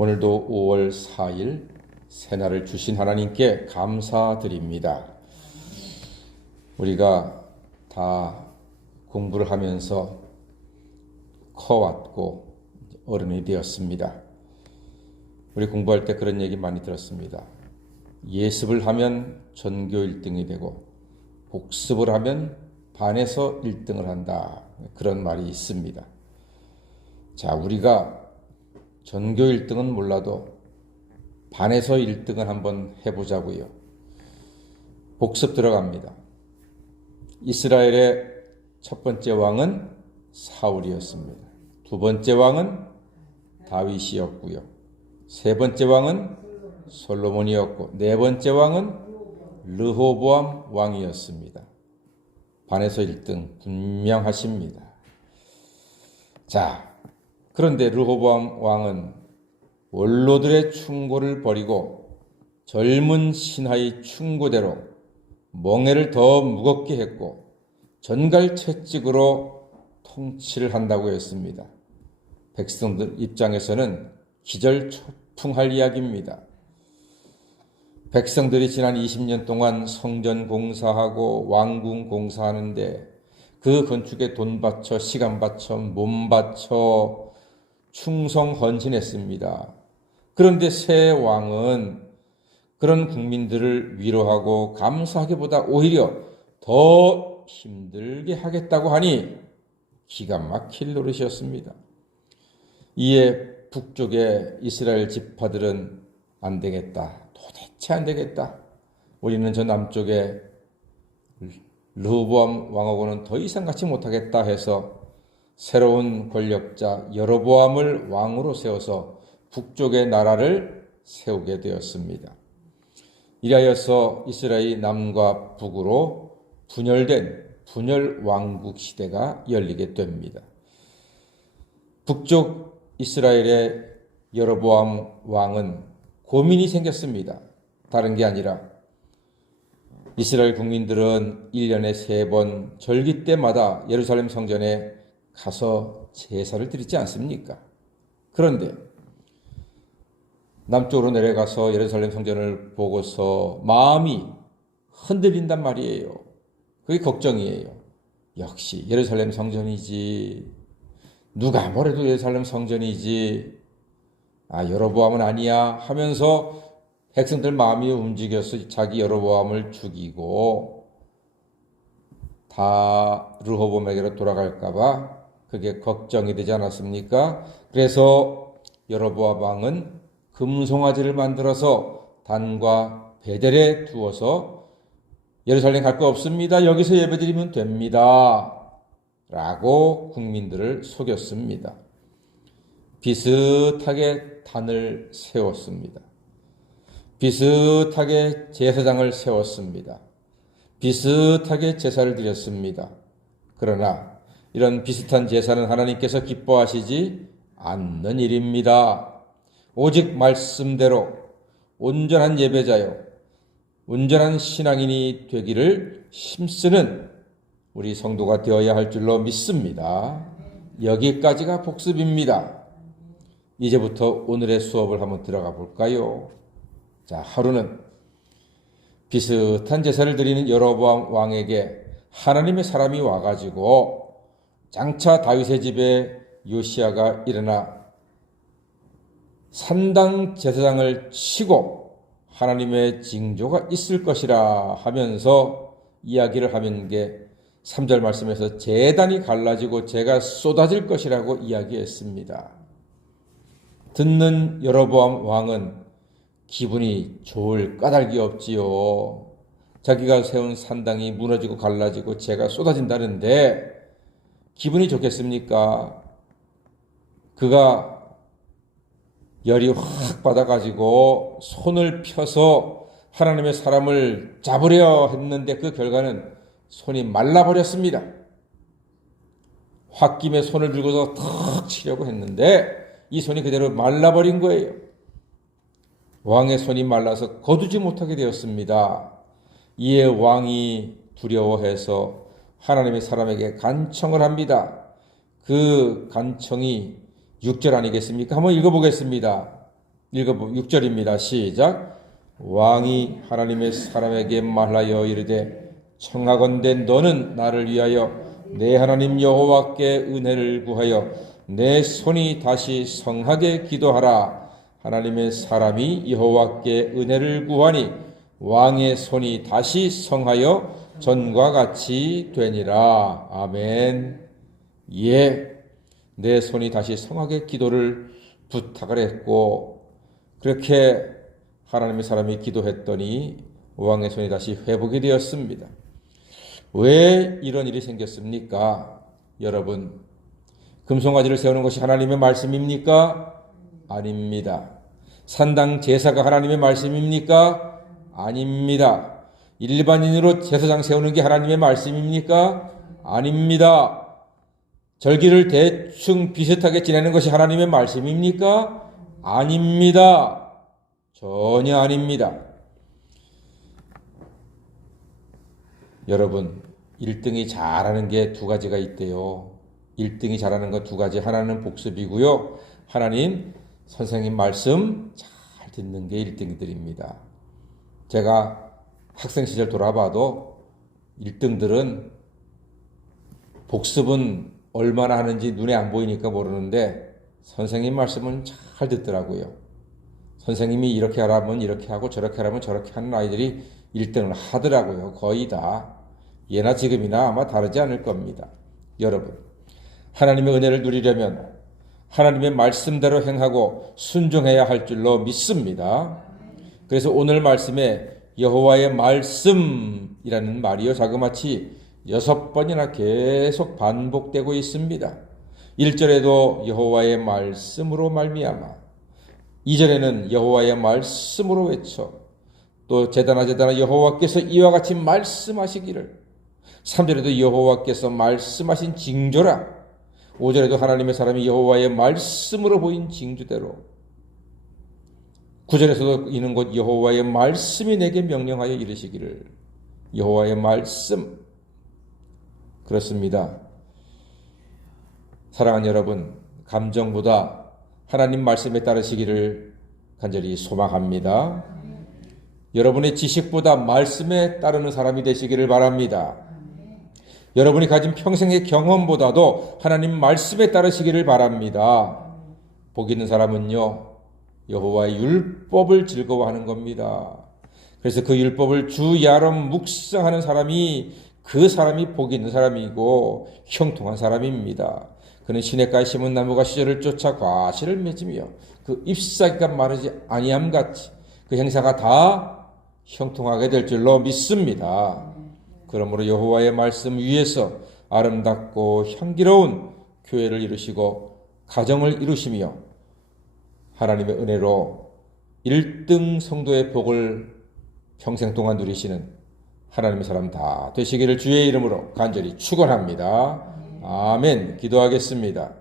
오늘도 5월 4일 새날을 주신 하나님께 감사드립니다. 우리가 다 공부를 하면서 커왔고 어른이 되었습니다. 우리 공부할 때 그런 얘기 많이 들었습니다. 예습을 하면 전교 1등이 되고 복습을 하면 반에서 1등을 한다. 그런 말이 있습니다. 자, 우리가 전교 1등은 몰라도 반에서 1등을 한번 해보자고요. 복습 들어갑니다. 이스라엘의 첫 번째 왕은 사울이었습니다. 두 번째 왕은 다윗이었고요. 세 번째 왕은 솔로몬이었고 네 번째 왕은 르호보암 왕이었습니다. 반에서 1등 분명하십니다. 자, 그런데 르호보암 왕은 원로들의 충고를 버리고 젊은 신하의 충고대로 멍에를 더 무겁게 했고 전갈채찍으로 통치를 한다고 했습니다. 백성들 입장에서는 기절초풍할 이야기입니다. 백성들이 지난 20년 동안 성전 공사하고 왕궁 공사하는데 그 건축에 돈 바쳐 시간 바쳐 몸 바쳐 충성 헌신했습니다. 그런데 새 왕은 그런 국민들을 위로하고 감사하기보다 오히려 더 힘들게 하겠다고 하니 기가 막힐 노릇이었습니다. 이에 북쪽의 이스라엘 지파들은 안 되겠다. 도대체 안 되겠다. 우리는 저 남쪽에 르호보암 왕하고는 더 이상 같이 못하겠다 해서 새로운 권력자 여로보암을 왕으로 세워서 북쪽의 나라를 세우게 되었습니다. 이라여서 이스라엘이 남과 북으로 분열된 분열 왕국 시대가 열리게 됩니다. 북쪽 이스라엘의 여로보암 왕은 고민이 생겼습니다. 다른 게 아니라 이스라엘 국민들은 1년에 3번 절기 때마다 예루살렘 성전에 가서 제사를 드리지 않습니까? 그런데 남쪽으로 내려가서 예루살렘 성전을 보고서 마음이 흔들린단 말이에요. 그게 걱정이에요. 역시 예루살렘 성전이지. 누가 뭐래도 예루살렘 성전이지. 여로보암은 아니야 하면서 백성들 마음이 움직여서 자기 여로보암을 죽이고 다 르호보암에게로 돌아갈까 봐 그게 걱정이 되지 않았습니까? 그래서 여로보암 왕은 금송아지를 만들어서 단과 베델에 두어서 예루살렘 갈 거 없습니다. 여기서 예배드리면 됩니다. 라고 국민들을 속였습니다. 비슷하게 단을 세웠습니다. 비슷하게 제사장을 세웠습니다. 비슷하게 제사를 드렸습니다. 그러나 이런 비슷한 제사는 하나님께서 기뻐하시지 않는 일입니다. 오직 말씀대로 온전한 예배자요, 온전한 신앙인이 되기를 힘쓰는 우리 성도가 되어야 할 줄로 믿습니다. 여기까지가 복습입니다. 이제부터 오늘의 수업을 한번 들어가 볼까요? 자, 하루는 비슷한 제사를 드리는 여로보암 왕에게 하나님의 사람이 와가지고 장차 다윗의 집에 요시야가 일어나 산당 제사장을 치고 하나님의 징조가 있을 것이라 하면서 이야기를 하는 게 3절 말씀에서 제단이 갈라지고 재가 쏟아질 것이라고 이야기했습니다. 듣는 여로보암 왕은 기분이 좋을 까닭이 없지요. 자기가 세운 산당이 무너지고 갈라지고 재가 쏟아진다는데 기분이 좋겠습니까? 그가 열이 확 받아가지고 손을 펴서 하나님의 사람을 잡으려 했는데 그 결과는 손이 말라버렸습니다. 홧김에 손을 들고서 턱 치려고 했는데 이 손이 그대로 말라버린 거예요. 왕의 손이 말라서 거두지 못하게 되었습니다. 이에 왕이 두려워해서 하나님의 사람에게 간청을 합니다. 그 간청이 6절 아니겠습니까? 한번 읽어보겠습니다. 읽어보 6절입니다. 시작. 왕이 하나님의 사람에게 말하여 이르되 청하건대 너는 나를 위하여 내 하나님 여호와께 은혜를 구하여 내 손이 다시 성하게 기도하라. 하나님의 사람이 여호와께 은혜를 구하니 왕의 손이 다시 성하여 전과 같이 되니라. 아멘. 예, 내 손이 다시 성하게 기도를 부탁을 했고 그렇게 하나님의 사람이 기도했더니 왕의 손이 다시 회복이 되었습니다. 왜 이런 일이 생겼습니까? 여러분, 금송아지를 세우는 것이 하나님의 말씀입니까? 아닙니다. 산당 제사가 하나님의 말씀입니까? 아닙니다. 일반인으로 제사장 세우는 게 하나님의 말씀입니까? 아닙니다. 절기를 대충 비슷하게 지내는 것이 하나님의 말씀입니까? 아닙니다. 전혀 아닙니다. 여러분, 1등이 잘하는 게 두 가지가 있대요. 1등이 잘하는 거 두 가지. 하나는 복습이고요. 하나는 선생님 말씀 잘 듣는 게 1등들입니다. 제가 학생 시절 돌아봐도 1등들은 복습은 얼마나 하는지 눈에 안 보이니까 모르는데 선생님 말씀은 잘 듣더라고요. 선생님이 이렇게 하라면 이렇게 하고 저렇게 하라면 저렇게 하는 아이들이 1등을 하더라고요. 거의 다. 예나 지금이나 아마 다르지 않을 겁니다. 여러분, 하나님의 은혜를 누리려면 하나님의 말씀대로 행하고 순종해야 할 줄로 믿습니다. 그래서 오늘 말씀에 여호와의 말씀이라는 말이요 자그마치 6번이나 계속 반복되고 있습니다. 1절에도 여호와의 말씀으로 말미암아, 2절에는 여호와의 말씀으로 외쳐, 또 제단아 여호와께서 이와 같이 말씀하시기를, 3절에도 여호와께서 말씀하신 징조라, 5절에도 하나님의 사람이 여호와의 말씀으로 보인 징조대로, 9절에서도 이는 곧 여호와의 말씀이 내게 명령하여 이르시기를. 여호와의 말씀. 그렇습니다. 사랑하는 여러분, 감정보다 하나님 말씀에 따르시기를 간절히 소망합니다. 여러분의 지식보다 말씀에 따르는 사람이 되시기를 바랍니다. 여러분이 가진 평생의 경험보다도 하나님 말씀에 따르시기를 바랍니다. 복 있는 사람은요, 여호와의 율법을 즐거워하는 겁니다. 그래서 그 율법을 주야름 묵상하는 사람이 그 사람이 복 있는 사람이고 형통한 사람입니다. 그는 시냇가에 심은 나무가 시절을 쫓아 과실을 맺으며 그 잎사귀가 마르지 아니함같이 그 행사가 다 형통하게 될 줄로 믿습니다. 그러므로 여호와의 말씀 위에서 아름답고 향기로운 교회를 이루시고 가정을 이루시며 하나님의 은혜로 1등 성도의 복을 평생 동안 누리시는 하나님의 사람 다 되시기를 주의 이름으로 간절히 축원합니다. 아멘. 기도하겠습니다.